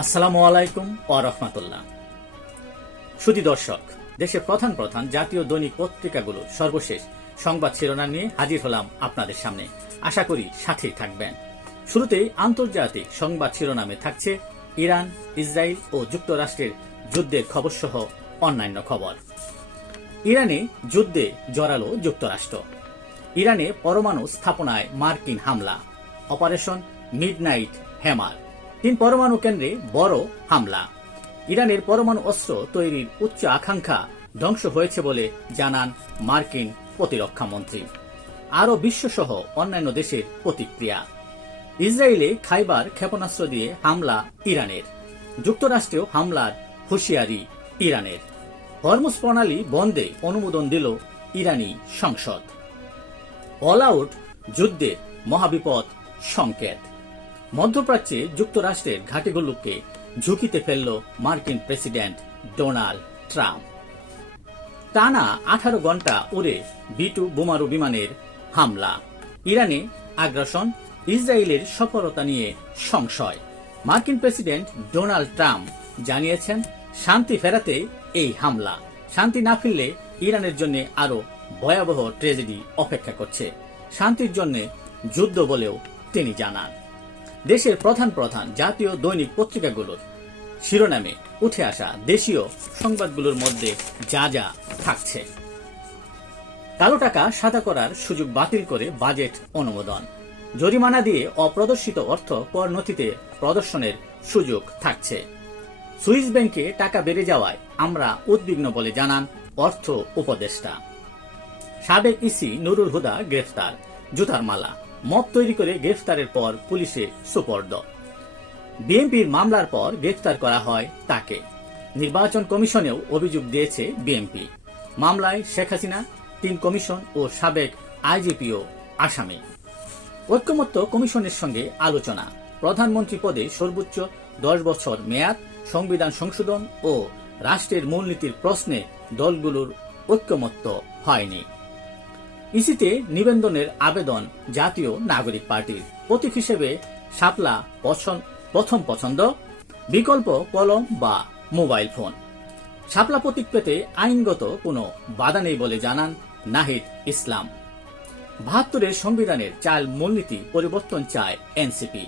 আসসালামু আলাইকুম ও রহমতুল্লাহ। সুদী দর্শক, দেশের প্রধান প্রধান জাতীয় দৈনিক পত্রিকাগুলো সর্বশেষ সংবাদ শিরোনাম নিয়ে হাজির হলাম আপনাদের সামনে। আশা করি সাথেই থাকবেন। শুরুতেই আন্তর্জাতিক সংবাদ শিরোনামে থাকছে ইরান, ইসরায়েল ও যুক্তরাষ্ট্রের যুদ্ধের খবর সহ অন্যান্য খবর। ইরানে যুদ্ধে জড়ালো যুক্তরাষ্ট্র। ইরানে পরমাণু স্থাপনায় মার্কিন হামলা। Operation midnight hammer. তিন পরমাণু কেন্দ্রে বড় হামলা। ইরানের পরমাণু অস্ত্র তৈরির উচ্চ আকাঙ্ক্ষা ধ্বংস হয়েছে বলে জানান মার্কিন প্রতিরক্ষা মন্ত্রী। আরও বিশ্বসহ অন্যান্য দেশের প্রতিক্রিয়া। ইসরায়েলে খাইবার ক্ষেপণাস্ত্র দিয়ে হামলা ইরানের। যুক্তরাষ্ট্রেও হামলার হুঁশিয়ারি ইরানের। হরমুজ প্রণালী বন্ধে অনুমোদন দিল ইরানি সংসদ। অল আউট যুদ্ধে মহাবিপদ সংকেত। মধ্যপ্রাচ্যে যুক্তরাষ্ট্রের ঘাটিগুলোকে ঝুঁকিতে ফেলল মার্কিন প্রেসিডেন্ট ডোনাল্ড ট্রাম্প। টানা আঠারো ঘণ্টা উড়ে বিটু বোমারু বিমানের হামলা। ইরানে আগ্রাসন, ইসরায়েলের সফলতা নিয়ে সংশয়। মার্কিন প্রেসিডেন্ট ডোনাল্ড ট্রাম্প জানিয়েছেন, শান্তি ফেরাতে এই হামলা। শান্তি না ফিরলে ইরানের জন্য আরও ভয়াবহ ট্রেজেডি অপেক্ষা করছে। শান্তির জন্য যুদ্ধ বলেও তিনি জানান। দেশের প্রধান প্রধান জাতীয় দৈনিক পত্রিকাগুলোর শিরোনামে উঠে আসা দেশীয় সংবাদগুলোর মধ্যে যা যা থাকছে। কালো টাকা সাদা করার সুযোগ বাতিল করে বাজেট অনুমোদন। জরিমানা দিয়ে অপ্রদর্শিত অর্থ কর নথিতে প্রদর্শনের সুযোগ থাকছে। সুইস ব্যাংকে টাকা বেড়ে যাওয়ায় আমরা উদ্বিগ্ন বলে জানান অর্থ উপদেষ্টা। সাবেক ইসি নুরুল হুদা গ্রেফতার, জুতার মালা। মব তৈরি করে গ্রেফতারের পর পুলিশে সুপর্দ। বিএনপির মামলার পর গ্রেফতার করা হয় তাকে। নির্বাচন কমিশনেও অভিযোগ দিয়েছে বিএনপি। মামলায় শেখ হাসিনা, তিন কমিশন ও সাবেক আইজিপিও আসামি। ঐক্যমত্য কমিশনের সঙ্গে আলোচনা। প্রধানমন্ত্রী পদে সর্বোচ্চ দশ বছর মেয়াদ, সংবিধান সংশোধন ও রাষ্ট্রের মূলনীতির প্রশ্নে দলগুলোর ঐক্যমত্য হয়নি। ইসিতে নিবেদনের আবেদন জাতীয় নাগরিক পার্টির। প্রতীক হিসেবে শাপলা প্রথম পছন্দ, বিকল্প কলম বা মোবাইল ফোন। শাপলা প্রতীক পেতে আইনগত কোনো বাধা নেই বলে জানান নাহিদ ইসলাম। বাহাত্তরের সংবিধানের চাল মূলনীতি পরিবর্তন চায় এনসিপি।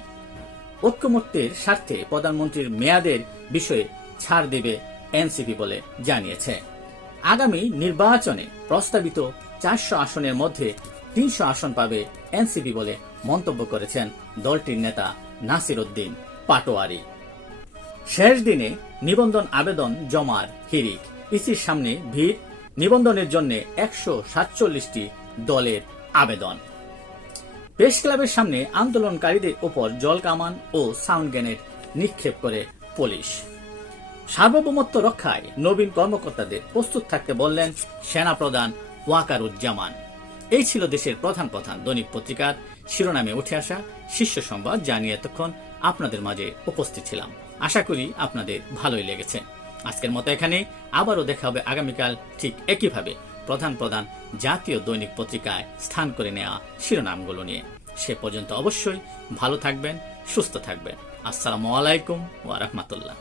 ঐক্যমত্যের স্বার্থে প্রধানমন্ত্রীর মেয়াদের বিষয়ে ছাড় দেবে এনসিপি বলে জানিয়েছে। আগামী নির্বাচনে প্রস্তাবিত চারশো আসনের মধ্যে তিনশো আসন পাবে এনসিপি বলে মন্তব্য করেছেন দলটির নেতা নাসির উদ্দিন পাটোয়ারি। শেষ দিনে নিবন্ধন আবেদন জমার হিরিক ইসির সামনে ভিড়, নিবন্ধনের জন্য একশো সাতচল্লিশটি দলের আবেদন। প্রেস ক্লাবের সামনে আন্দোলনকারীদের উপর জল কামান ও সাউন্ড গ্রেনেড নিক্ষেপ করে পুলিশ। সার্বভৌমত্ব রক্ষায় নবীন কর্মকর্তাদের প্রস্তুত থাকতে বললেন সেনাপ্রধান ওয়াকারুজ্জামান। এই ছিল দেশের প্রধান প্রধান দৈনিক পত্রিকার শিরোনামে উঠে আসা শীর্ষ সংবাদ জানিয়ে এতক্ষণ আপনাদের মাঝে উপস্থিত ছিলাম। আশা করি আপনাদের ভালোই লেগেছে। আজকের মতো এখানে আবারও দেখা হবে আগামীকাল ঠিক একইভাবে প্রধান প্রধান জাতীয় দৈনিক পত্রিকায় স্থান করে নেওয়া শিরোনামগুলো নিয়ে। সে পর্যন্ত অবশ্যই ভালো থাকবেন, সুস্থ থাকবেন। আসসালামু আলাইকুম ওয়া রাহমাতুল্লাহ।